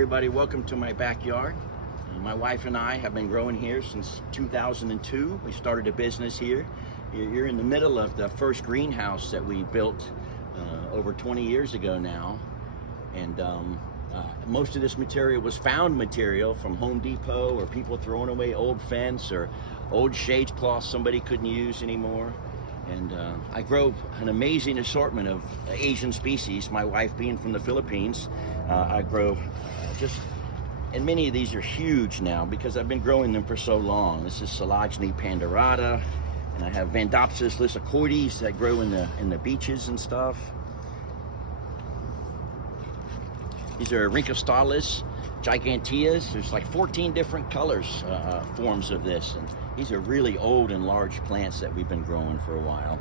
Everybody, welcome to my backyard. My wife and I have been growing here since 2002. We started a business here. You're in the middle of the first greenhouse that we built over 20 years ago now. And most of this material was found material from Home Depot, or people throwing away old fence or old shade cloth somebody couldn't use anymore. And I grow an amazing assortment of Asian species, my wife being from the Philippines. I grow and many of these are huge now because I've been growing them for so long. This is Silagene pandarata, and I have Vandopsis lysocoides that grow in the beaches and stuff. These are Rhynchostalis giganteas. There's like 14 different colors, forms of this, and these are really old and large plants that we've been growing for a while.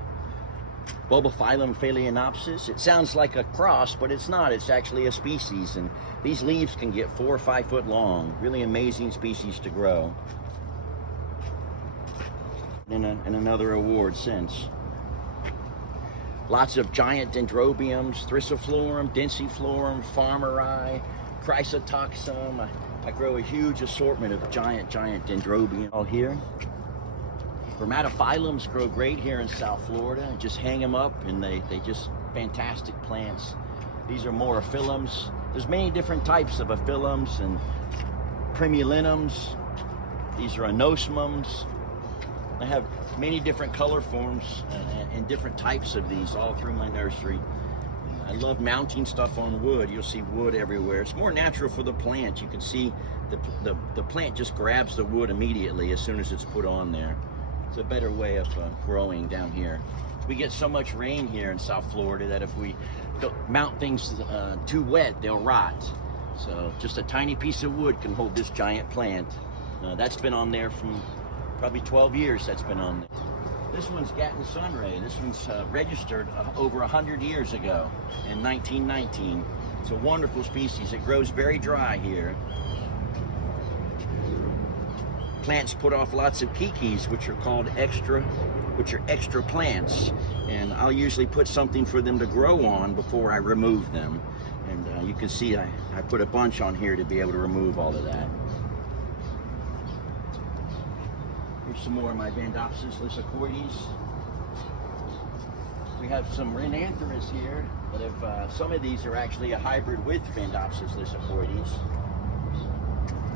Bulbophyllum phalaenopsis. It sounds like a cross, but it's not. It's actually a species, and these leaves can get 4 or 5 foot long. Really amazing species to grow. And another award since. Lots of giant Dendrobiums, Thrissiflorum, Densiflorum, Farmeri, Chrysotoxum. I grow a huge assortment of giant Dendrobium all here. Vermatophyllums grow great here in South Florida. Just hang them up and they just fantastic plants. These are more aphyllums. There's many different types of aphyllums and primulinums. These are anosmums. I have many different color forms and different types of these all through my nursery. I love mounting stuff on wood. You'll see wood everywhere. It's more natural for the plant. You can see the plant just grabs the wood immediately as soon as it's put on there. It's a better way of growing down here. We get so much rain here in South Florida that if we mount things too wet, they'll rot. So just a tiny piece of wood can hold this giant plant. That's been on there from probably 12 years. That's been on there. This one's Gatton Sunray. This one's registered over 100 years ago in 1919. It's a wonderful species. It grows very dry here. Plants put off lots of kikis, which are extra plants, and I'll usually put something for them to grow on before I remove them. And you can see I put a bunch on here to be able to remove all of that. Here's some more of my Vandopsis lysocoides. We have some Rhinantheras here, but if some of these are actually a hybrid with Vandopsis lysocoides.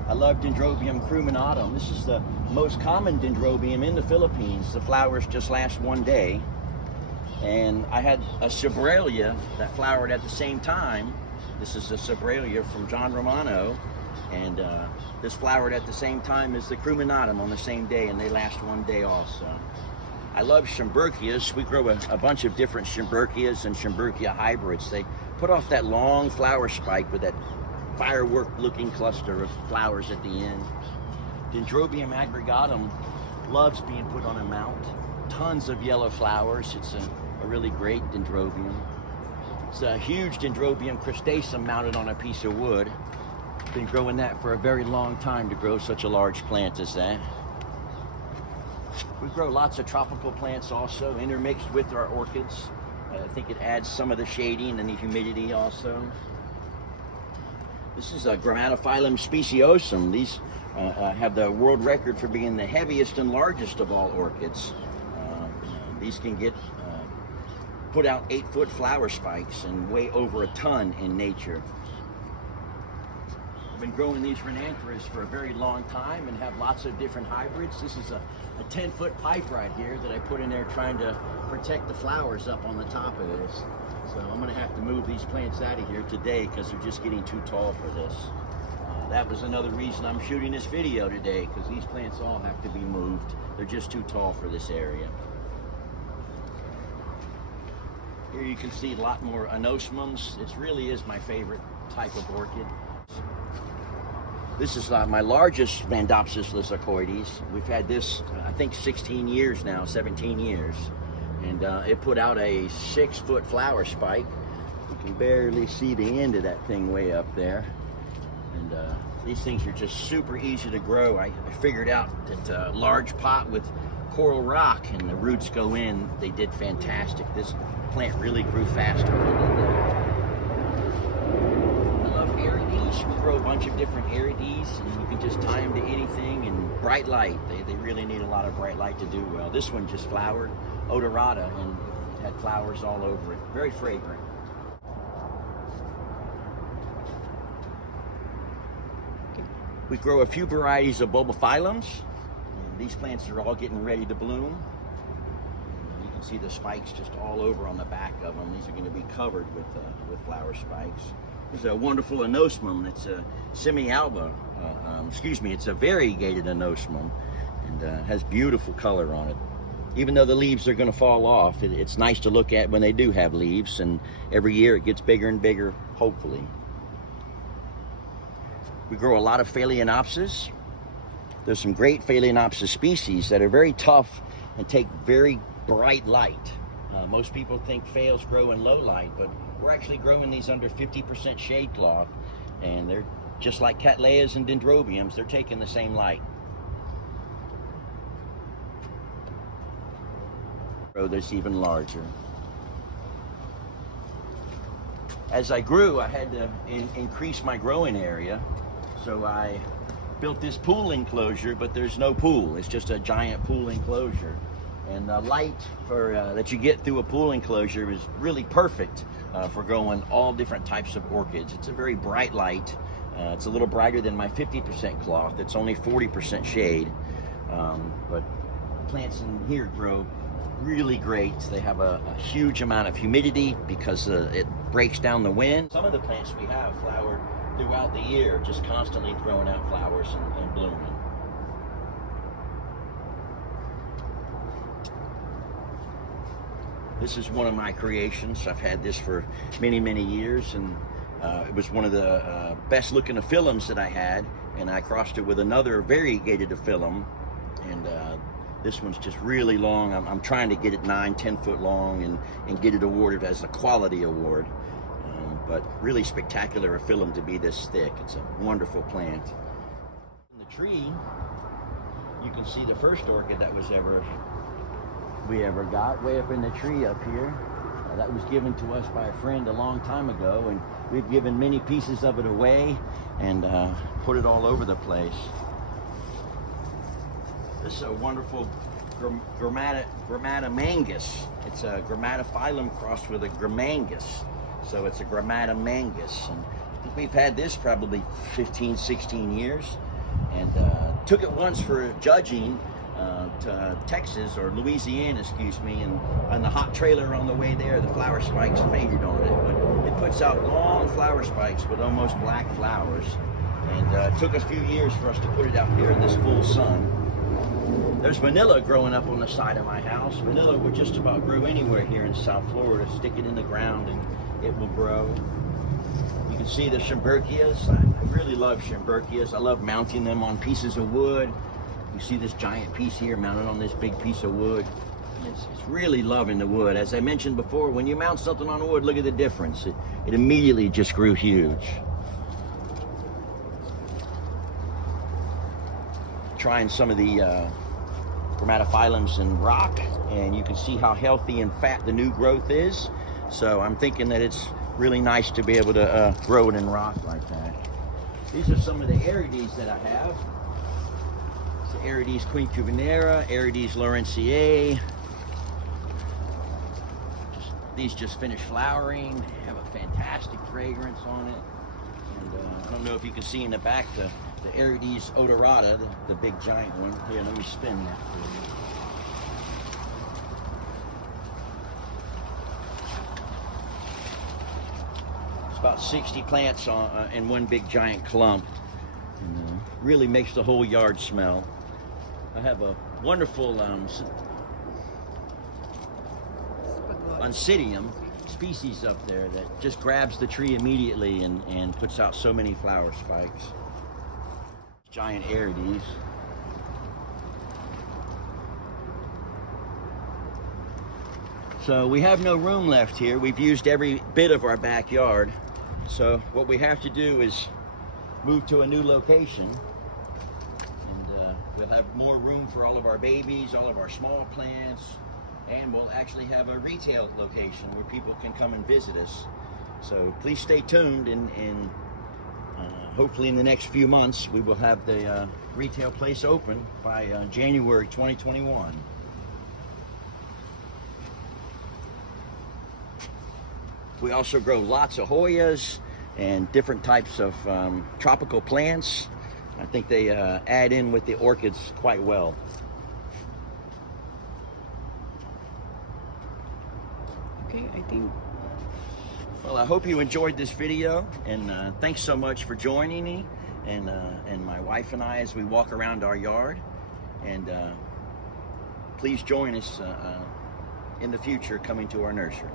I love Dendrobium cruminatum. This is the most common Dendrobium in the Philippines. The flowers just last one day. And I had a Sobralia that flowered at the same time. This is a Sobralia from John Romano. And this flowered at the same time as the cruminatum on the same day, and they last one day also. I love Schimberchias. We grow a bunch of different Schimberchias and Schimberchia hybrids. They put off that long flower spike with that firework looking cluster of flowers at the end. Dendrobium aggregatum loves being put on a mount. Tons of yellow flowers. It's a really great Dendrobium. It's a huge Dendrobium crustacum mounted on a piece of wood. Been growing that for a very long time to grow such a large plant as that. We grow lots of tropical plants also, intermixed with our orchids. I think it adds some of the shading and the humidity also. This is a Grammatophyllum speciosum. These have the world record for being the heaviest and largest of all orchids. These can get put out 8-foot flower spikes and weigh over a ton in nature. I've been growing these Rhinantheras for a very long time and have lots of different hybrids. This is a 10-foot pipe right here that I put in there trying to protect the flowers up on the top of this. So I'm going to have to move these plants out of here today because they're just getting too tall for this. That was another reason I'm shooting this video today, because these plants all have to be moved. They're just too tall for this area. Here you can see a lot more anosmums. It really is my favorite type of orchid. This is my largest Vandopsis lysocoides. We've had this, I think, 16 years now, 17 years. And it put out a 6-foot flower spike. You can barely see the end of that thing way up there. And these things are just super easy to grow. I figured out that a large pot with coral rock and the roots go in, they did fantastic. This plant really grew faster. I love Hybridizing. Arides, we grow a bunch of different Arides, and you can just tie them to anything, and bright light. They really need a lot of bright light to do well. This one just flowered, odorata, and had flowers all over it. Very fragrant. We grow a few varieties of bulbophyllums. And these plants are all getting ready to bloom. You can see the spikes just all over on the back of them. These are going to be covered with flower spikes. There's a wonderful anosmum. It's a semi-alba. It's a variegated anosmum, and has beautiful color on it. Even though the leaves are going to fall off, it's nice to look at when they do have leaves, and every year it gets bigger and bigger, hopefully. We grow a lot of Phalaenopsis. There's some great Phalaenopsis species that are very tough and take very bright light. Most people think phales grow in low light, but we're actually growing these under 50% shade cloth, and they're just like Cattleyas and Dendrobiums. They're taking the same light. Grow this even larger. As I grew, I had to increase my growing area, so I built this pool enclosure, but there's no pool. It's just a giant pool enclosure. And the light that you get through a pool enclosure is really perfect for growing all different types of orchids. It's a very bright light. It's a little brighter than my 50% cloth. It's only 40% shade. But plants in here grow really great. They have a huge amount of humidity because it breaks down the wind. Some of the plants we have flower throughout the year, just constantly throwing out flowers and blooming. This is one of my creations. I've had this for many, many years, and it was one of the best looking ophyllums that I had, and I crossed it with another variegated ophyllum, and this one's just really long. I'm trying to get it 9-10 foot long and get it awarded as a quality award, but really spectacular ophyllum to be this thick. It's a wonderful plant. In the tree, you can see the first orchid that we ever got way up in the tree up here. That was given to us by a friend a long time ago, and we've given many pieces of it away and put it all over the place. This is a wonderful Grammatomangus. It's a Grammatophyllum crossed with a Grammangus. So it's a Grammatomangus. And we've had this probably 15, 16 years, and took it once for judging to Texas, or Louisiana, excuse me, and on the hot trailer on the way there, the flower spikes faded on it, but it puts out long flower spikes with almost black flowers, and it took a few years for us to put it out here in this full sun. There's vanilla growing up on the side of my house. Vanilla would just about grow anywhere here in South Florida. Stick it in the ground and it will grow. You can see the Schomburgkias. I really love Schomburgkias. I love mounting them on pieces of wood. You see this giant piece here mounted on this big piece of wood. It's really loving the wood. As I mentioned before, when you mount something on wood, look at the difference. It immediately just grew huge. Trying some of the Grammatophyllums in rock, and you can see how healthy and fat the new growth is. So I'm thinking that it's really nice to be able to grow it in rock like that. These are some of the Arides that I have. Arides quinquevinera, Arides lawrenceae. These just finished flowering. They have a fantastic fragrance on it. And I don't know if you can see in the back the Arides odorata, the big giant one. Here, let me spin that for you. It's about 60 plants in one big giant clump. And, really makes the whole yard smell. I have a wonderful Oncidium species up there that just grabs the tree immediately and puts out so many flower spikes. Giant Arides. So we have no room left here. We've used every bit of our backyard. So what we have to do is move to a new location. We'll have more room for all of our babies, all of our small plants, and we'll actually have a retail location where people can come and visit us. So please stay tuned, and hopefully in the next few months we will have the retail place open by January 2021. We also grow lots of Hoyas and different types of tropical plants. I think they add in with the orchids quite well. Okay, I think. Well, I hope you enjoyed this video, and thanks so much for joining me and my wife and I as we walk around our yard. And please join us in the future coming to our nursery.